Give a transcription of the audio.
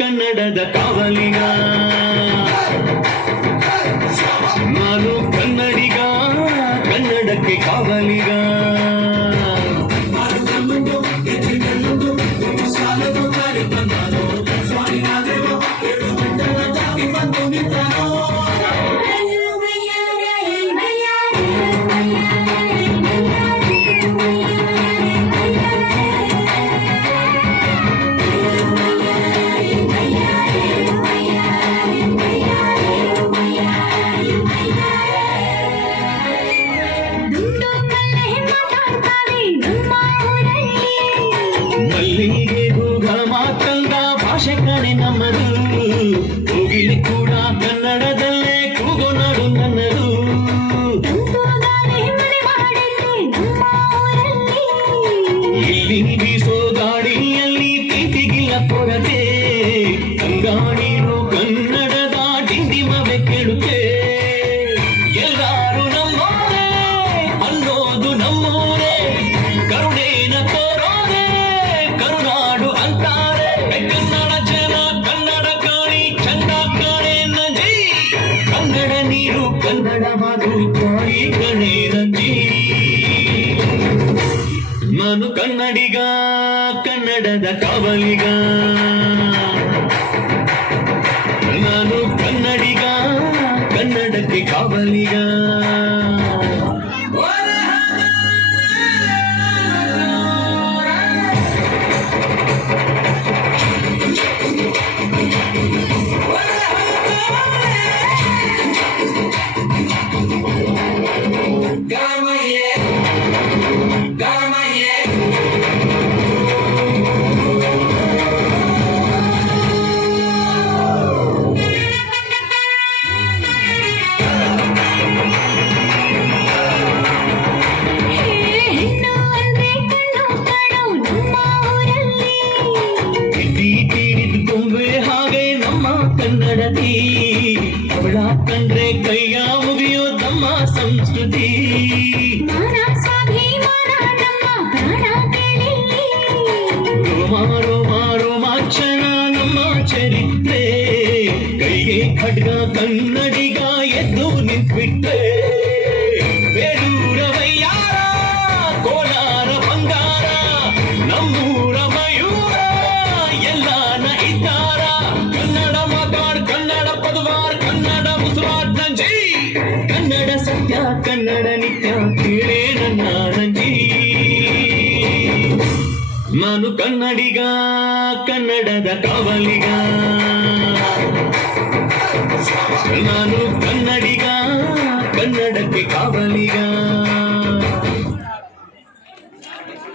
ಕನ್ನಡದ ಕಾವಲಿಗ ನಾನು ಕನ್ನಡಿಗ ಕನ್ನಡಕ್ಕೆ ಕಾವಲಿಗ ಭಾಷೆ ಕಣೆ ನಮ್ಮದು ಹೋಗಿಲಿ ಕೂಡ ಕನ್ನಡದಲ್ಲೇ ಕೂಗೋನಾಡು ನನ್ನದು ಇಲ್ಲಿ ಬೀಸೋ ಗಾಡಿಯಲ್ಲಿ ಪ್ರೀತಿಗಿಲ್ಲ ಕೊರತೆ ಕಂಗಾಣಿರು ಕನ್ನಡದ ಡಿಂಡಿಮವೆ ಕೇಳುತ್ತೆ ಎಲ್ಲಾರು ನಮ್ಮೋರೇ ಅನ್ನೋದು ನಮ್ಮೋರೇ ಕರುಣೇನ ತೋರೋದೆ ಕರುನಾಡು ಅಂತಾರೆ ಕನ್ನಡ ಜನ ಕನ್ನಡ ಕಾಣಿ ಚಂದ ಕಾಣೆ ನಂಜಿ ಕನ್ನಡ ನೀರು ಕನ್ನಡ ಮಾತು ತಾಯಿ ಕಣೆ ನಂಜಿ ನಾನು ಕನ್ನಡಿಗ ಕನ್ನಡದ ಕಾವಲಿಗ ನಾನು ಕನ್ನಡಿಗ ಕನ್ನಡಕ್ಕೆ ಕಾವಲಿಗ ಕನ್ನಡತಿ ಅವಳ ಕಂಡ್ರೆ ಕೈಯ ಮುಗಿಯೋ ತಮ್ಮ ಸಂಸ್ಕೃತಿ ರೋಮಾಂಚನ ನಮ್ಮ ಚರಿತ್ರೆ ಕೈಗೆ ಖಡ್ಗ ಕನ್ನಡಿಗ ಎದ್ದು ನಿಂತ್ಬಿಟ್ರೆ ಬೇಲೂರ ವೈಯಾರ ಕೋಲಾರ ಬಂಗಾರ ನಮ್ಮೂರ ಮಯೂರ ಎಲ್ಲಾನ ಇದ್ದಾರ ಕನ್ನಡ ಮಾತಾಡ್ ಕನ್ನಡ ಪದವಾರ್ ಕನ್ನಡ ಮುಸುವಾಡ್ ನಂಜಿ ಕನ್ನಡ ಸತ್ಯ ಕನ್ನಡ ನಿತ್ಯ ಕೇಳೇ ನನ್ನ ನಂಜಿ ನಾನು ಕನ್ನಡಿಗ ಕನ್ನಡದ ಕಾವಲಿಗ ನಾನು ಕನ್ನಡಿಗ ಕನ್ನಡಕ್ಕೆ ಕಾವಲಿಗ